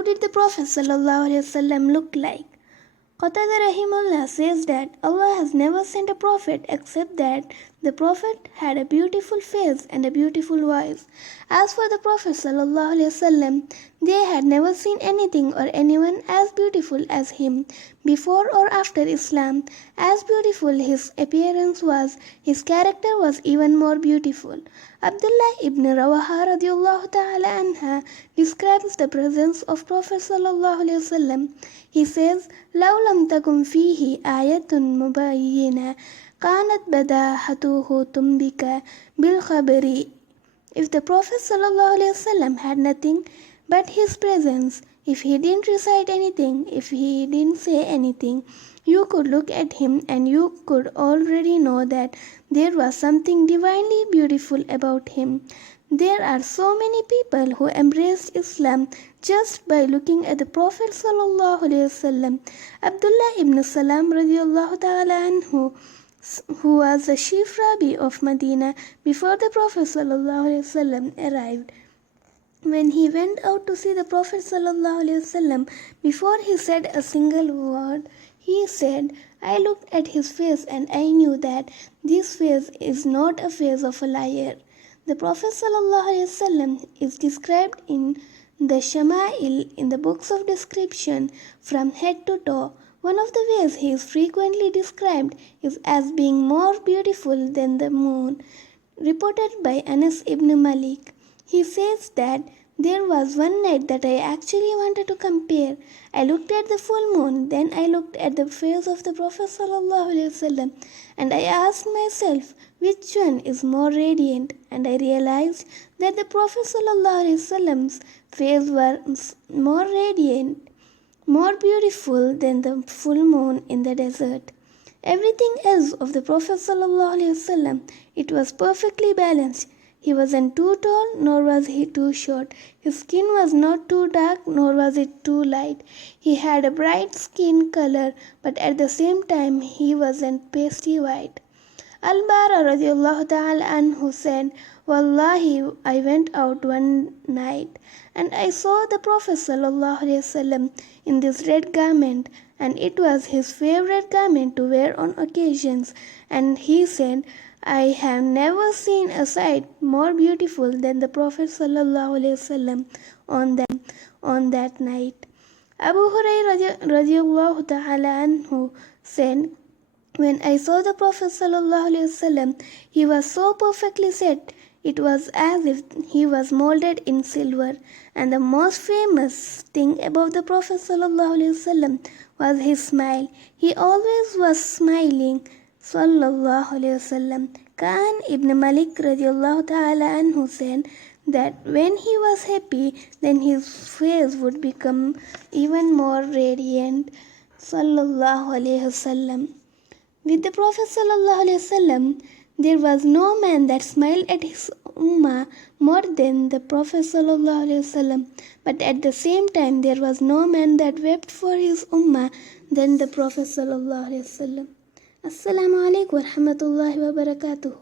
How did the Prophet ﷺ look like? Qatada Rahimullah says that Allah has never sent a prophet except that the prophet had a beautiful face and a beautiful voice. As for the Prophet ﷺ, they had never seen anything or anyone as beautiful as him. Before or after Islam, as beautiful his appearance was, his character was even more beautiful. Abdullah ibn Rawaha radiallahu ta'ala anha describes the presence of Prophet ﷺ. He says, لو لم تكن فيه آية مبينة كانت بداهته تنبك بالخبر. If the Prophet ﷺ had nothing but his presence, if he didn't recite anything, if he didn't say anything, you could look at him and you could already know that there was something divinely beautiful about him. There are so many people who embraced Islam just by looking at the Prophet ﷺ. Abdullah ibn Salam radiallahu ta'ala anhu, who was the chief rabbi of Medina before the Prophet ﷺ arrived. When he went out to see the Prophet ﷺ, before he said a single word, he said, I looked at his face and I knew that this face is not a face of a liar. The Prophet ﷺ is described in the Shama'il, in the books of description, from head to toe. One of the ways he is frequently described is as being more beautiful than the moon, reported by Anas ibn Malik. He says that there was one night that I actually wanted to compare. I looked at the full moon, then I looked at the face of the Prophet ﷺ, and I asked myself, which one is more radiant? And I realized that the Prophet ﷺ's face was more radiant, more beautiful than the full moon in the desert. Everything else of the Prophet ﷺ, it was perfectly balanced. He wasn't too tall, nor was he too short. His skin was not too dark, nor was it too light. He had a bright skin color, but at the same time he wasn't pasty white. Al-Bara radiallahu ta'ala anhu said, Wallahi, I went out one night and I saw the Prophet sallallahu alaihi wasallam in this red garment, and it was his favorite garment to wear on occasions. And he said, I have never seen a sight more beautiful than the Prophet sallallahu alaihi wasallam on that night. Abu Hurairah radiallahu ta'ala anhu said, when I saw the Prophet sallallahu alaihi wasallam, he was so perfectly set, it was as if he was molded in silver. And the most famous thing about the Prophet sallallahu alaihi wasallam was his smile. He always was smiling. Sallallahu alaihi wasallam. Khan ibn Malik radiallahu ta'ala anhu said that when he was happy, then his face would become even more radiant. Sallallahu alaihi wasallam. With the Prophet sallallahu alaihi wasallam, there was no man that smiled at his ummah more than the Prophet sallallahu alaihi wasallam. But at the same time, there was no man that wept for his ummah than the Prophet sallallahu alaihi wasallam. Assalamu alaikum wa rahmatullahi wa barakatuh.